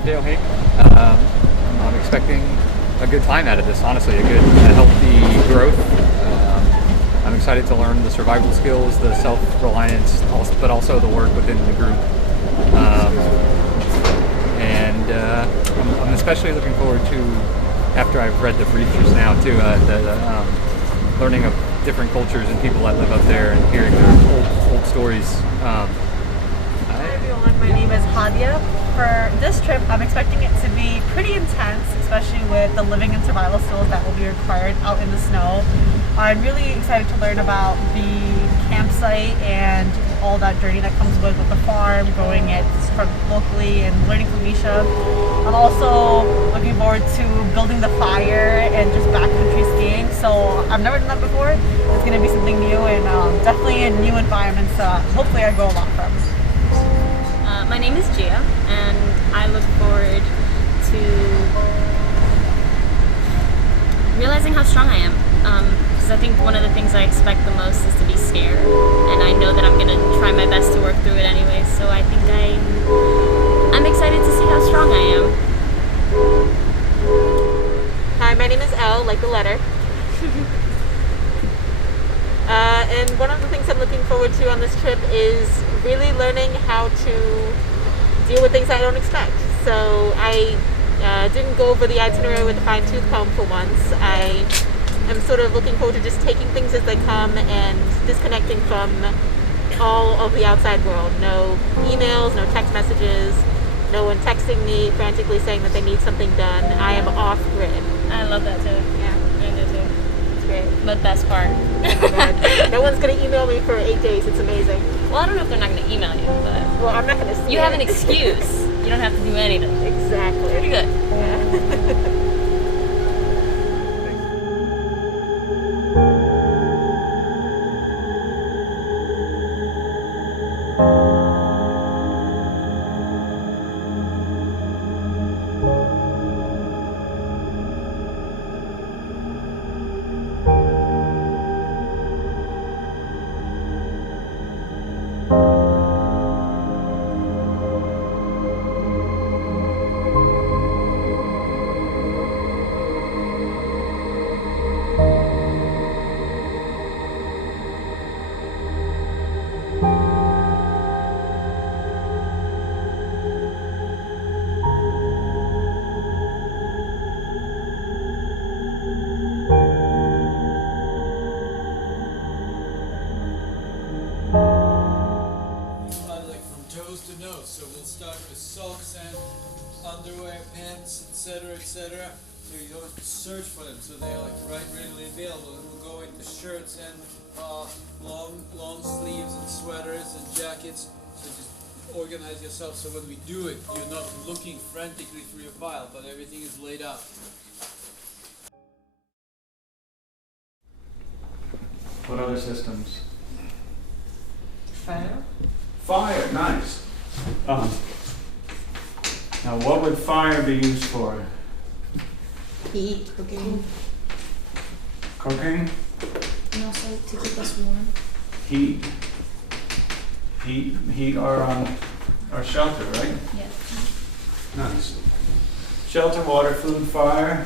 tailgate. I'm expecting a good time out of this, honestly, a healthy growth. I'm excited to learn the survival skills, the self-reliance, but also the work within the group. I'm especially looking forward to, after I've read the brief just now, too, learning of different cultures and people that live up there and hearing their old stories. Hi everyone, my name is Hadia. For this trip, I'm expecting it to be pretty intense, especially with the living and survival skills that will be required out in the snow. I'm really excited to learn about the campsite and all that journey that comes with the farm, growing it from locally and learning from Misha. I'm also looking forward to building the fire and just backcountry skiing. So I've never done that before. It's going to be something new and definitely a new environment. So hopefully I grow a lot from. My name is Gia, and I look forward to realizing how strong I am. Because I think one of the things I expect the most is to be scared, and I know that I'm gonna try my best to work through it anyway. So I think I'm excited to see how strong I am. Hi, my name is Elle, like the letter. And one of the things I'm looking forward to on this trip is really learning how to deal with things I don't expect. So I didn't go over the itinerary with a fine-tooth comb for once. I am sort of looking forward to just taking things as they come and disconnecting from all of the outside world. No emails, no text messages, no one texting me frantically saying that they need something done. I am off-grid. I love that too. Yeah. I do too. It's great. The best part. No one's going to email me for 8 days. It's amazing. Well, I don't know if they're not going to email you, but Well, I'm not going to see you have an excuse. You don't have to do anything. Exactly. Pretty good. Yeah. So we'll start with socks and underwear, pants, etc. So you don't have to search for them, so they're like right readily available. And we'll go into shirts and long sleeves and sweaters and jackets. So just organize yourself so when we do it, you're not looking frantically through your pile, but everything is laid out. What other systems? Fire. Fire, nice. Now, what would fire be used for? Heat, cooking. Cooking? And also to keep us warm. Heat our shelter, right? Yeah. Nice. Shelter, water, food, fire.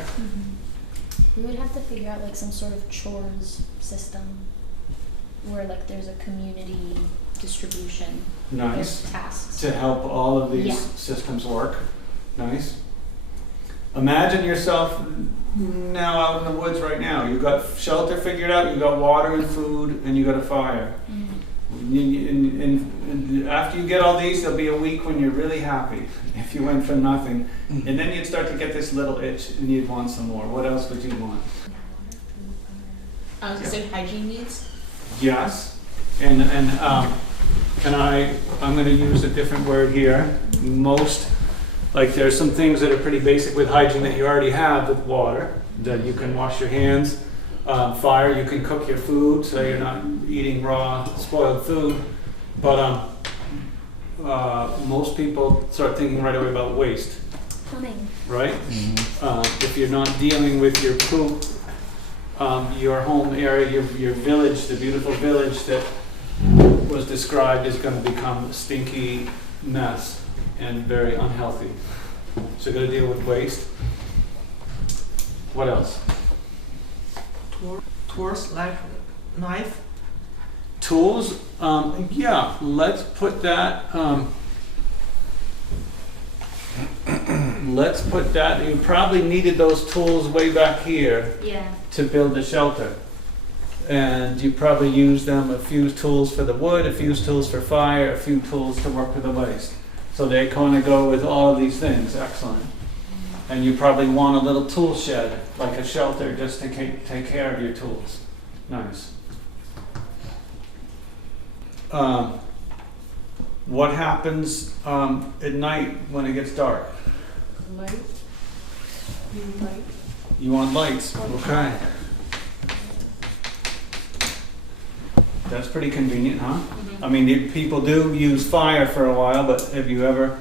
We would have to figure out like some sort of chores system where like there's a community distribution Nice. of tasks. To help all of these systems work. Nice. Imagine yourself now out in the woods right now. You've got shelter figured out, you've got water and food, and you've got a fire. And after you get all these, there'll be a week when you're really happy if you went for nothing. And then you'd start to get this little itch and you'd want some more. What else would you want? I was gonna say hygiene needs. Yes. And I'm going to use a different word here. Most, like there's some things that are pretty basic with hygiene that you already have with water, that you can wash your hands. Fire, you can cook your food so you're not eating raw, spoiled food. But most people start thinking right away about waste. Plumbing. Right? If you're not dealing with your poop, your home area, your village, the beautiful village that was described is going to become a stinky mess and very unhealthy. So you got to deal with waste. What else? Tools like knife. Tools. Yeah, let's put that. Let's put that. You probably needed those tools way back here Yeah. to build the shelter. And you probably used them, a few tools for the wood, a few tools for fire, a few tools to work with the waste. So they kind of go with all of these things. Excellent. And you probably want a little tool shed, like a shelter, just to take care of your tools. Nice. What happens at night when it gets dark? Light. Light. You want lights? Okay. That's pretty convenient, huh? I mean, people do use fire for a while, but have you ever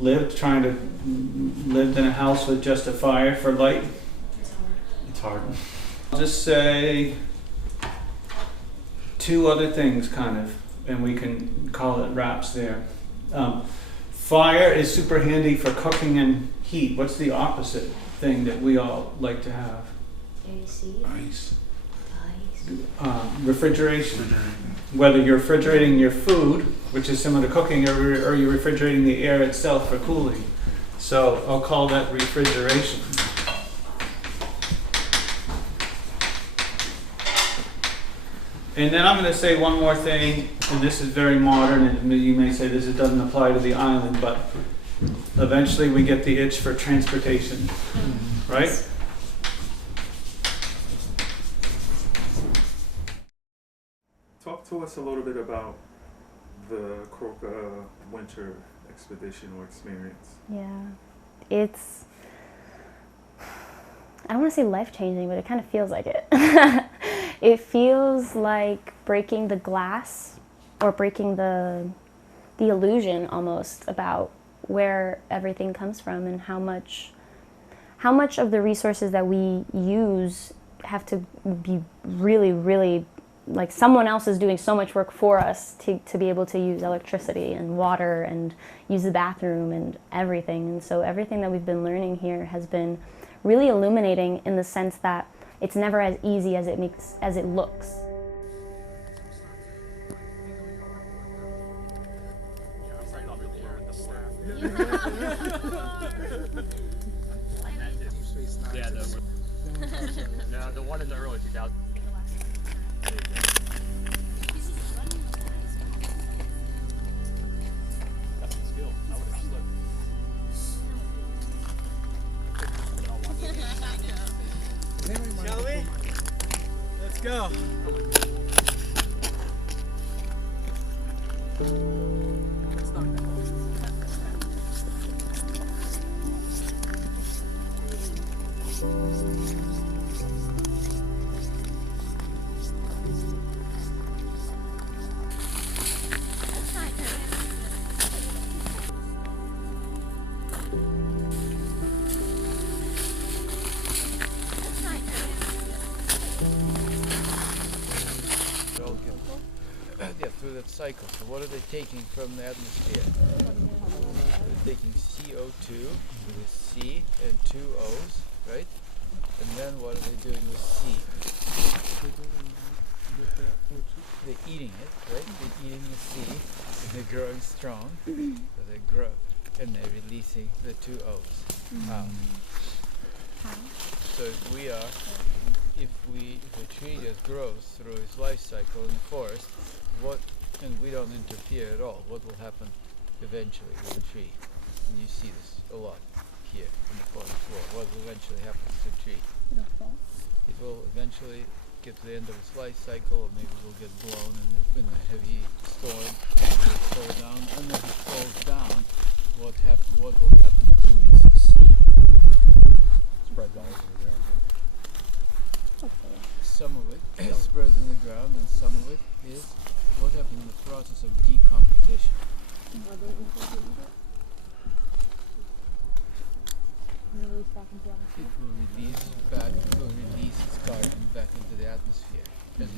lived in a house with just a fire for light? It's hard. I'll just say 2 other things, kind of, and we can call it wraps there. Fire is super handy for cooking and heat. What's the opposite thing that we all like to have? AC. Ice. Refrigeration. Whether you're refrigerating your food, which is similar to cooking, or you're refrigerating the air itself for cooling. So I'll call that refrigeration. And then I'm going to say one more thing, and this is very modern, and you may say this doesn't apply to the island, but eventually we get the itch for transportation, right? Talk to us a little bit about the Kroka winter expedition or experience. Yeah, it's, I don't want to say life-changing, but it kind of feels like it. It feels like breaking the glass, or breaking the illusion almost about where everything comes from, and how much of the resources that we use have to be really, really, like someone else is doing so much work for us to be able to use electricity and water and use the bathroom and everything. And so everything that we've been learning here has been really illuminating, in the sense that it's never as easy as it looks. Yeah, the one in the early 2000s. That's a skill. I would have slipped. Shall we? Let's go. Yeah, through that cycle. So what are they taking from the atmosphere? They're taking CO2 with C and 2 O's, right? And then what are they doing with C? They're eating it, right? They're eating the C, and they're growing strong. So they grow, and they're releasing the 2 O's out. So if a tree just grows through its life cycle in the forest, and we don't interfere at all, what will happen eventually with the tree? And you see this a lot here in the forest floor. What will eventually happen to the tree? It'll fall. It will eventually get to the end of its life cycle, or maybe it will get blown in a heavy storm, it will fall down, and as it falls down, what will happen to its seed? Spread down over the ground. Some of it spreads in the ground, and some of it is what happens in the process of decomposition. It will release its carbon back into the atmosphere as a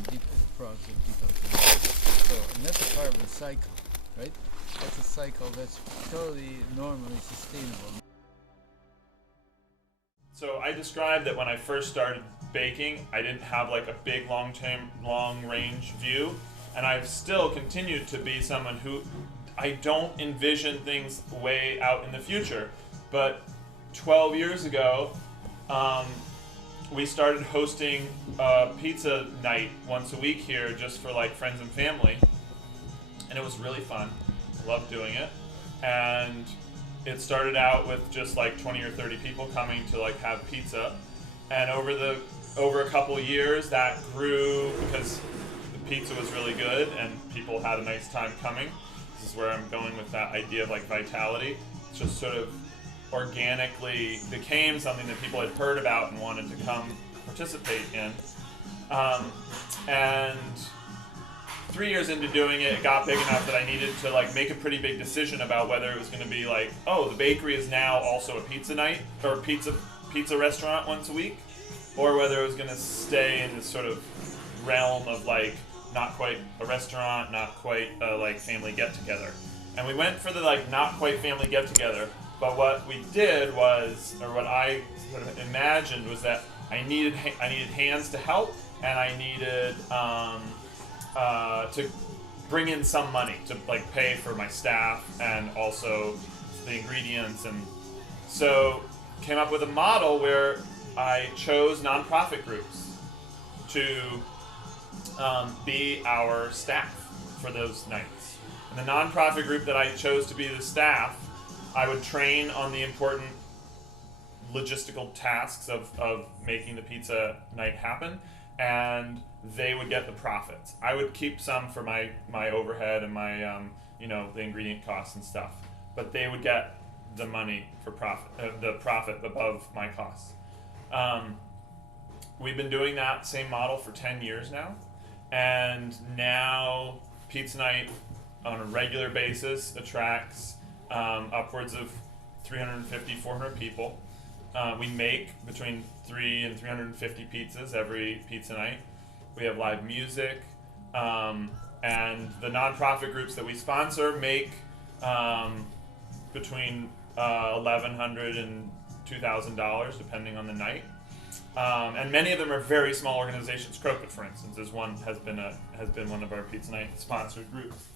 process of decomposition. So, and that's a carbon cycle, right? That's a cycle that's totally normally sustainable. So I described that when I first started baking, I didn't have like a big long-range view, and I've still continued to be someone who I don't envision things way out in the future. But 12 years ago, we started hosting a pizza night once a week here just for like friends and family, and it was really fun. I loved doing it, and it started out with just like 20 or 30 people coming to like have pizza, and over a couple of years that grew because the pizza was really good and people had a nice time coming. This is where I'm going with that idea of like vitality. It's just sort of organically became something that people had heard about and wanted to come participate in. And 3 years into doing it, it got big enough that I needed to like make a pretty big decision about whether it was going to be like, oh, the bakery is now also a pizza night or pizza restaurant once a week, or whether it was going to stay in this sort of realm of like not quite a restaurant, not quite a like family get together. And we went for the like not quite family get together. But what we did was, or what I sort of imagined was that I needed hands to help, and I needed to bring in some money to like pay for my staff and also the ingredients, and so came up with a model where I chose nonprofit groups to be our staff for those nights. And the nonprofit group that I chose to be the staff, I would train on the important logistical tasks of making the pizza night happen, and they would get the profits. I would keep some for my overhead and my the ingredient costs and stuff, but they would get the money for the profit above my costs. We've been doing that same model for 10 years now, and now pizza night on a regular basis attracts upwards of 350, 400 people. We make between 300 and 350 pizzas every pizza night. We have live music, and the nonprofit groups that we sponsor make between $1,100 and $2,000 depending on the night. And many of them are very small organizations. Kroka, for instance, has been one of our pizza night sponsored groups.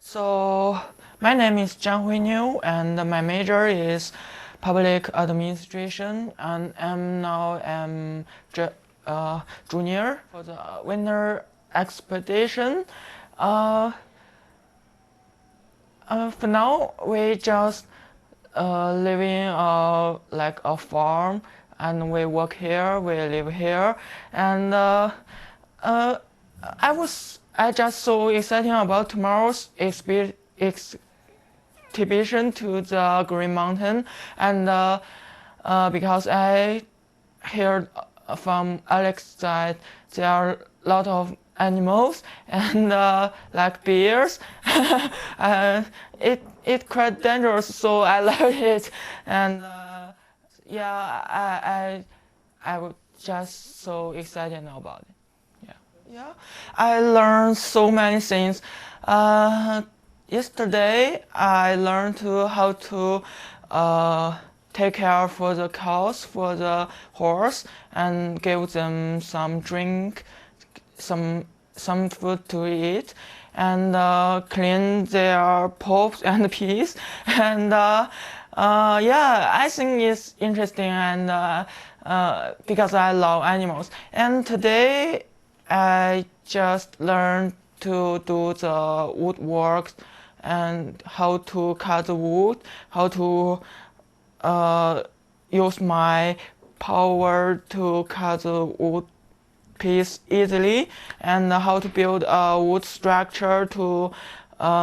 So my name is Zhang Huiniu, and my major is public administration, and I'm now junior for the winter expedition. For now, we just living like a farm, and we work here, we live here, and I just so excited about tomorrow's exhibition to the Green Mountain, and because I heard from Alex that there are a lot of animals and like bears. It's quite dangerous, so I love it, and I was just so excited about it. Yeah, I learned so many things. Yesterday, I learned how to take care for the cows, for the horse, and give them some drink, some food to eat, and clean their poops and pees. And I think it's interesting, and because I love animals. And today, I just learned to do the woodwork and how to cut the wood, how to use my power to cut the wood piece easily, and how to build a wood structure to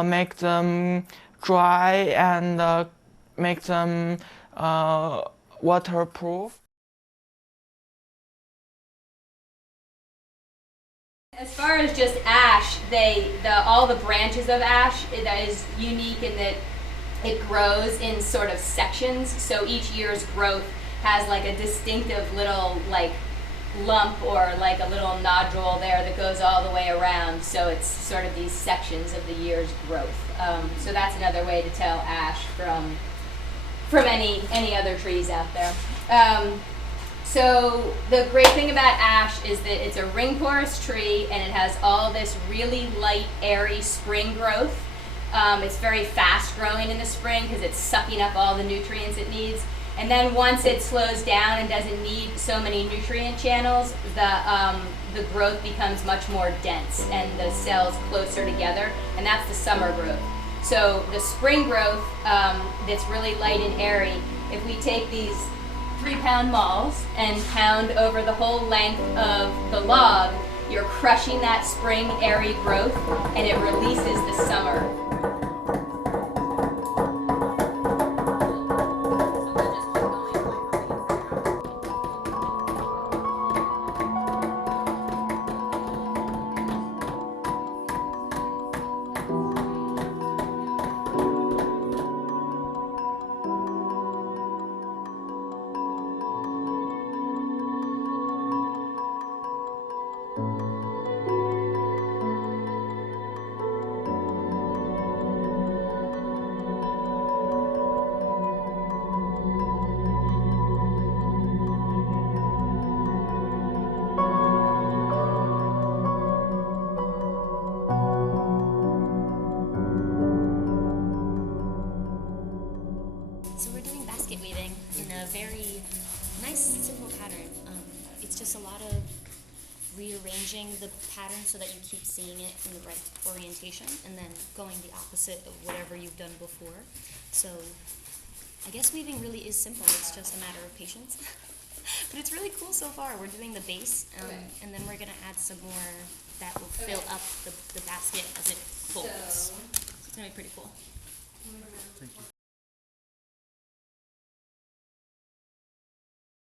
make them dry and make them waterproof. As far as just ash, all the branches of ash, that is unique in that it grows in sort of sections. So each year's growth has like a distinctive little like lump or like a little nodule there that goes all the way around. So it's sort of these sections of the year's growth. So that's another way to tell ash from any other trees out there. So the great thing about ash is that it's a ring porous tree and it has all this really light, airy spring growth. It's very fast growing in the spring because it's sucking up all the nutrients it needs. And then once it slows down and doesn't need so many nutrient channels, the growth becomes much more dense and the cells closer together, and that's the summer growth. So the spring growth that's really light and airy, if we take these 3-pound mauls and pound over the whole length of the log, you're crushing that spring airy growth and it releases the summer. So we're doing basket weaving in a very nice, simple pattern. It's just a lot of rearranging the pattern so that you keep seeing it in the right orientation and then going the opposite of whatever you've done before. So I guess weaving really is simple. It's just a matter of patience. But it's really cool so far. We're doing the base, and then we're going to add some more that will fill up the basket as it folds. So it's going to be pretty cool. Thank you.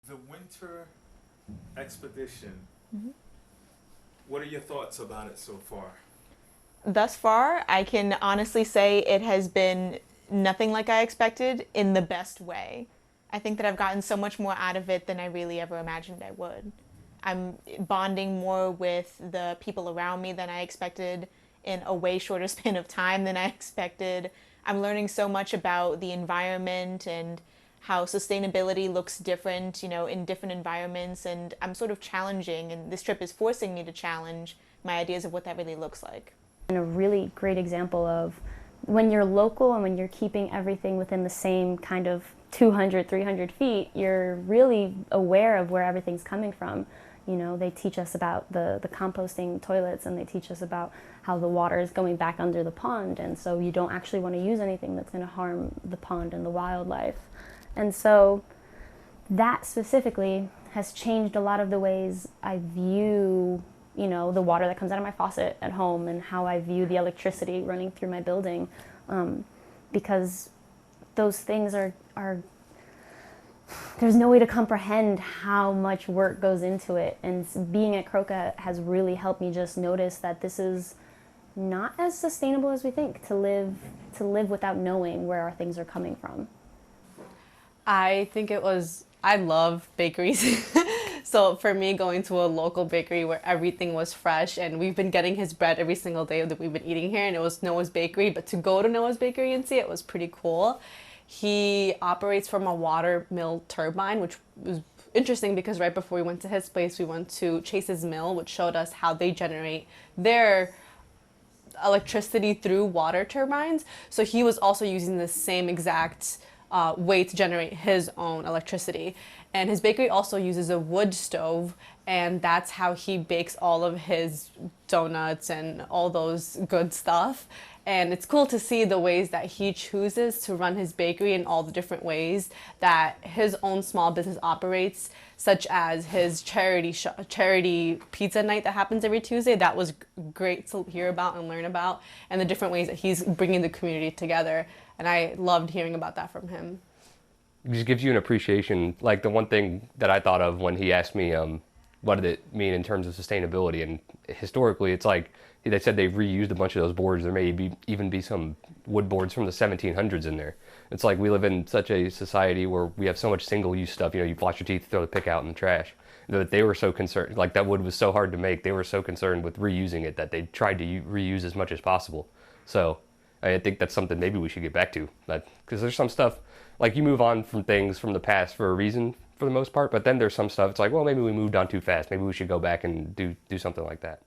The winter expedition, what are your thoughts about it so far? Thus far, I can honestly say it has been nothing like I expected in the best way. I think that I've gotten so much more out of it than I really ever imagined I would. I'm bonding more with the people around me than I expected in a way shorter span of time than I expected. I'm learning so much about the environment and how sustainability looks different, in different environments, and I'm sort of challenging, and this trip is forcing me to challenge my ideas of what that really looks like. And a really great example of when you're local and when you're keeping everything within the same kind of 200, 300 feet, you're really aware of where everything's coming from. They teach us about the composting toilets, and they teach us about how the water is going back under the pond, and so you don't actually want to use anything that's going to harm the pond and the wildlife. And so that specifically has changed a lot of the ways I view, the water that comes out of my faucet at home and how I view the electricity running through my building, because those things are there's no way to comprehend how much work goes into it. And being at Kroka has really helped me just notice that this is not as sustainable as we think, to live without knowing where our things are coming from. I think I love bakeries. So for me, going to a local bakery where everything was fresh, and we've been getting his bread every single day that we've been eating here, and it was Noah's Bakery, but to go to Noah's Bakery and see it was pretty cool. He operates from a water mill turbine, which was interesting because right before we went to his place, we went to Chase's Mill, which showed us how they generate their electricity through water turbines. So he was also using the same exact way to generate his own electricity. And his bakery also uses a wood stove, and that's how he bakes all of his donuts and all those good stuff. And it's cool to see the ways that he chooses to run his bakery in all the different ways that his own small business operates, such as his charity pizza night that happens every Tuesday. That was great to hear about and learn about, and the different ways that he's bringing the community together. And I loved hearing about that from him. It just gives you an appreciation. Like the one thing that I thought of when he asked me, what did it mean in terms of sustainability? And historically, it's like, they said they've reused a bunch of those boards. There may even be some wood boards from the 1700s in there. It's like we live in such a society where we have so much single-use stuff. You floss your teeth, throw the pick out in the trash. That they were so concerned, like that wood was so hard to make, they were so concerned with reusing it that they tried to reuse as much as possible. So I think that's something maybe we should get back to. Because there's some stuff, like you move on from things from the past for a reason for the most part, but then there's some stuff, it's like, well, maybe we moved on too fast. Maybe we should go back and do something like that.